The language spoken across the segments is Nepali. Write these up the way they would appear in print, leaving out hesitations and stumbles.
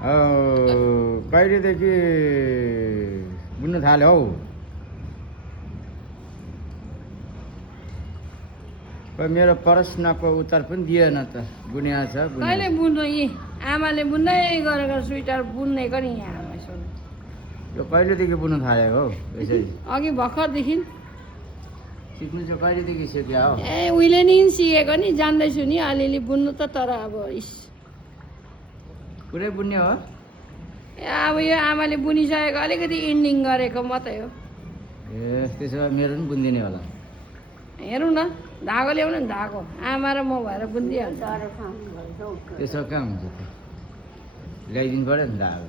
कहिलेदेखि बुन्नु थाल्यो हौ? मेरो प्रश्नको उत्तर पनि दिएन त। बुनिया छ कहिले बुन्नु? यी आमाले बुन्दै गरेको स्वेटर बुन्नेको नि यहाँ यो कहिलेदेखि बुन्नु थालेको हौ? यसरी अघि भर्खरदेखि सिक्नु चाहिँ कहिलेदेखि सिक्यो हौ? उहिले नि सिकेको नि, जान्दैछु नि अलिअलि बुन्नु त। तर अब पुरै बुन्ने हो? अब यो आमाले बुनिसकेको अलिकति इन्डिङ गरेको मात्रै हो। त्यसो भए मेरो पनि बुनिदिने होला। हेरौँ न, धागो ल्याउनु नि, धागो आमा र म भएर बुनिदिइहाल्छ। त्यसो कहाँ हुन्छ त? ल्याइदिनु पऱ्यो नि धागो।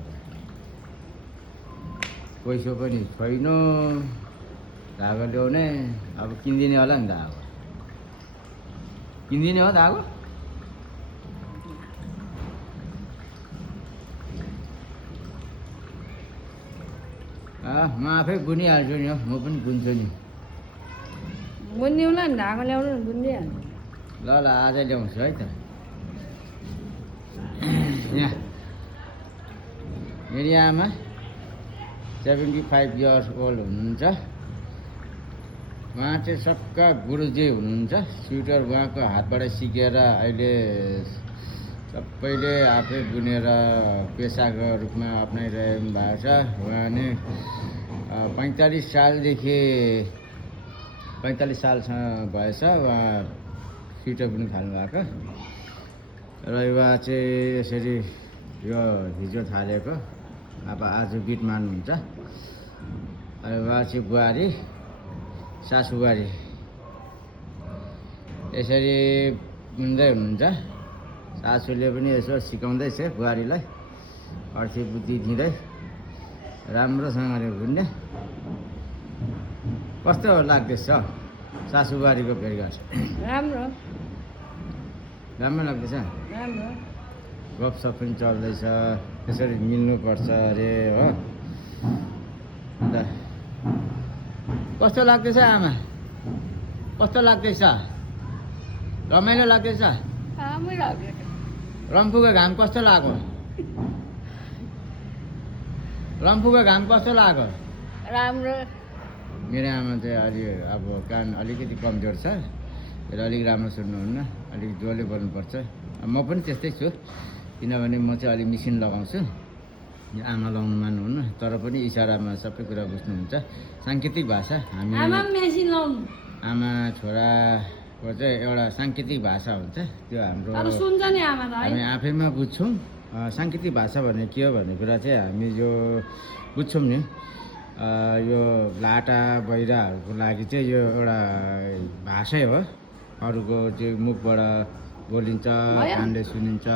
पैसा पनि छैन धागो ल्याउने। अब किनिदिने होला नि धागो। किनिदिने हो धागो? म आफै बुनिहाल्छु नि, म पनि बुन्छु नि। बुनिदिउँला नि, धागो ल्याउनु नि, बुनिदिइहाल्छु। ल आज ल्याउँछु है त। यहाँ मेरी आमा 75 इयर्स ओल्ड हुनुहुन्छ। उहाँ चाहिँ सक्का गुरुजी हुनुहुन्छ। स्वेटर उहाँको हातबाट सिकेर अहिले सबैले आफै बुनेर पेसाको रूपमा अप्नाइरहनु भएको छ। उहाँ नै 45 सालदेखि 45 सालसम्म भएछ उहाँ स्वेटर बुन्नु थाल्नु भएको। र उहाँ चाहिँ यसरी यो हिजो थालेको, अब आज बिट मार्नुहुन्छ। उहाँ चाहिँ बुहारी, सासु बुहारी यसरी बुन्दै हुनुहुन्छ। सासूले पनि यसो सिकाउँदैछ बुहारीलाई, अर्थी बुद्धि दिँदै राम्रोसँगले बुन्ने। कस्तो लाग्दैछ सासु बुहारीको भेटघाट? राम्रो राम्रो लाग्दैछ। राम्रो गफसफ पनि चल्दैछ, त्यसरी मिल्नुपर्छ अरे हो। अन्त कस्तो लाग्दैछ आमा? कस्तो लाग्दैछ? रमाइलो लाग्दैछ? राम्रो लाग्यो। रम्फूको घाम कस्तो लाग्यो? रम्फूको घाम कस्तो लाग्यो? राम्रो। मेरो आमा चाहिँ अलि अब कान अलिकति कमजोर छ र अलिक राम्रो सुन्नुहुन्न, अलिक जोडले बोल्नुपर्छ। म पनि त्यस्तै छु, किनभने म चाहिँ अलि मिसिन लगाउँछु। आमा लाउनु मान्नुहुन्न, तर पनि इसारामा सबै कुरा बुझ्नुहुन्छ। साङ्केतिक भाषा हामी आमा छोराको चाहिँ एउटा साङ्केतिक भाषा हुन्छ, त्यो हाम्रो हामी आफैमा बुझ्छौँ। साङ्केतिक भाषा भने के हो भन्ने कुरा चाहिँ हामी यो बुझ्छौँ नि। यो लाटा बहिराहरूको लागि चाहिँ यो एउटा भाषै हो। अरूको चाहिँ मुखबाट बोलिन्छ, कानले सुनिन्छ।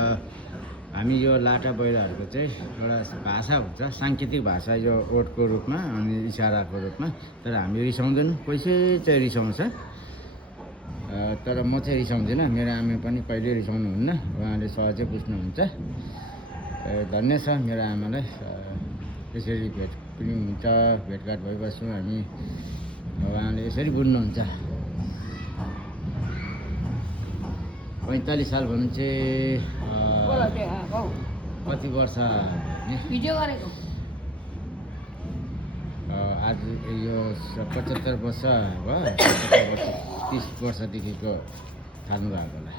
हामी यो लाटा बहिराहरूको चाहिँ एउटा भाषा हुन्छ, साङ्केतिक भाषा, यो ओठको रूपमा अनि इसाराको रूपमा। तर हामी रिसाउँदैनौँ, कसै चाहिँ रिसाउँछ, तर म चाहिँ रिसाउँदिनँ। मेरो आमा पनि कहिले रिसाउनुहुन्न, उहाँले सहजै बुझ्नुहुन्छ। धन्य छ मेरो आमालाई। यसरी भेट पनि हुन्छ, भेटघाट भइबस्छौँ हामी। उहाँले यसरी बुन्नुहुन्छ। 45 साल भन्नु चाहिँ कति वर्ष? भिडियो गरेको आज यो 75 वर्ष भयो। 30 वर्षदेखिको थाल्नु भएको होला।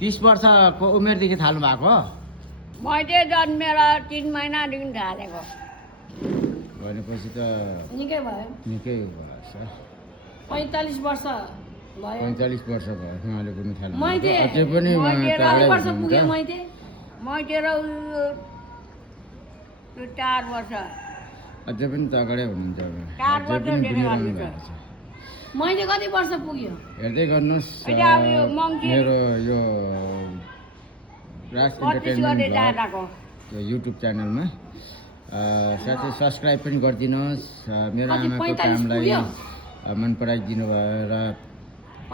30 वर्षको उमेरदेखि थाल्नु भएको हो? मैले जन्मेर 3 महिनादेखि थालेको भनेपछि त निकै भयो। निकै भएछ। 45 वर्ष भयो। 45 वर्ष भयो उहाँले बुन्नु थाल्नु। अझै पनि वर्ष पुगे। मैले 4 वर्ष। अझै पनि तगडै हुनुहुन्छ। मैले कति वर्ष पुग्यो हेर्दै गर्नुहोस् मेरो यो राज इन्टरटेनमेन्ट युट्युब च्यानलमा। साथै सब्सक्राइब पनि गरिदिनुहोस्। मेरो आमाको कामलाई मन पराइदिनु भएर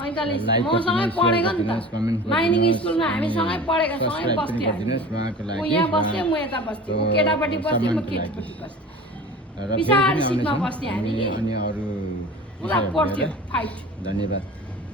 लाइक गरिदिनुहोस्, कमेन्ट गरिदिनुहोस्, सब्सक्राइब पनि गरिदिनुहोस् उहाँको लागि। र फेरि पनि आउनेछौँ अनि अरू धन्यवाद।